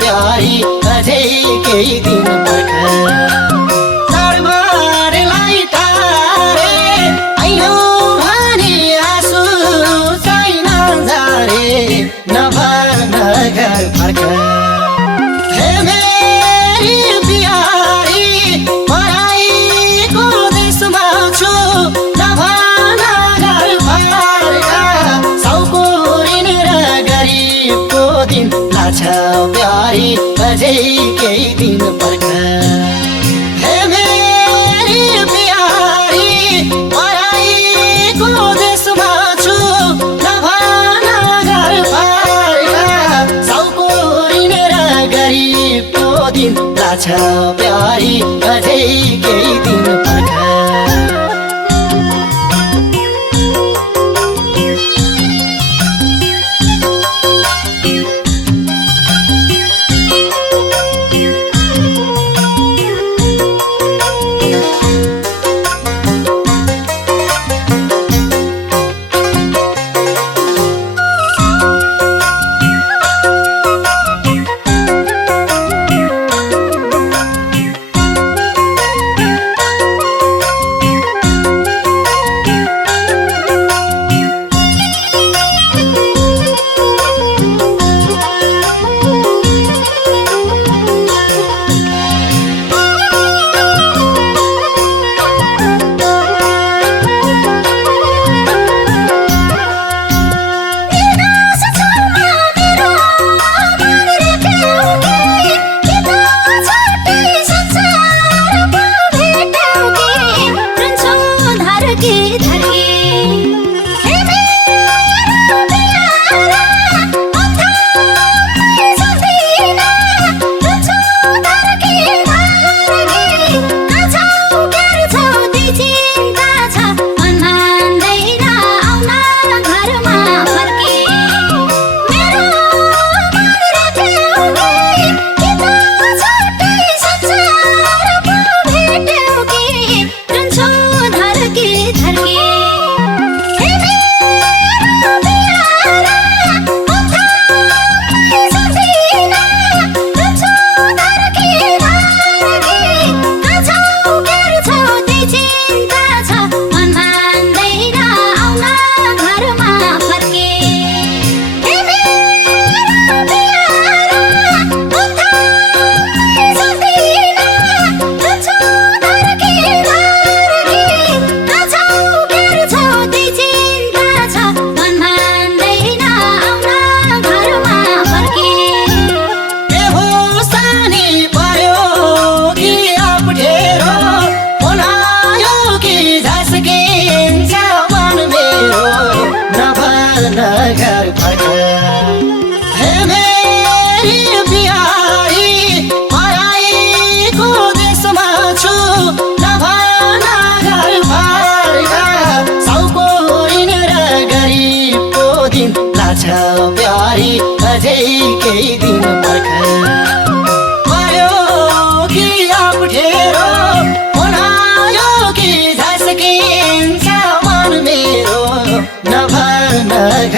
प्यारी अझै केही दिन पर्ख चाडबाडलाई टारे आइनौ भने आँसु छैन झारे नभन घर फर्क हे मेरी प्यारी पराईको देशमा छु नभन घर फर्क साउको ऋण र गरिबको दिन लाग्छ प्यारी अझै केही दिन पर्ख हे मेरी प्यारी पराईको देशमा छु नभन घर फर्क साउको ऋण र गरिबको दिन लाग्छ प्यारी अझै केही दिन पर्ख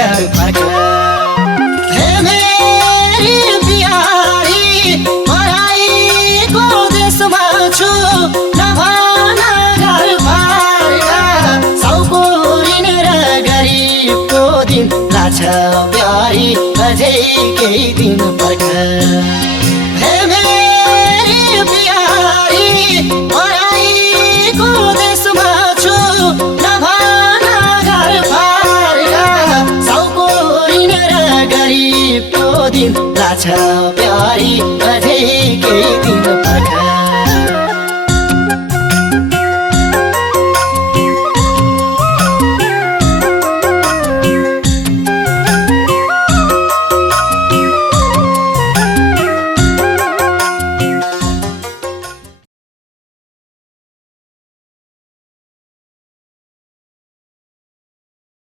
नगर फर्क हे मेरी बिहारी पराईको देशमा छु नगर फर्क सौकुरिन र गरिबको दिन लाग्छ प्यारी अझै केही दिन पर्ख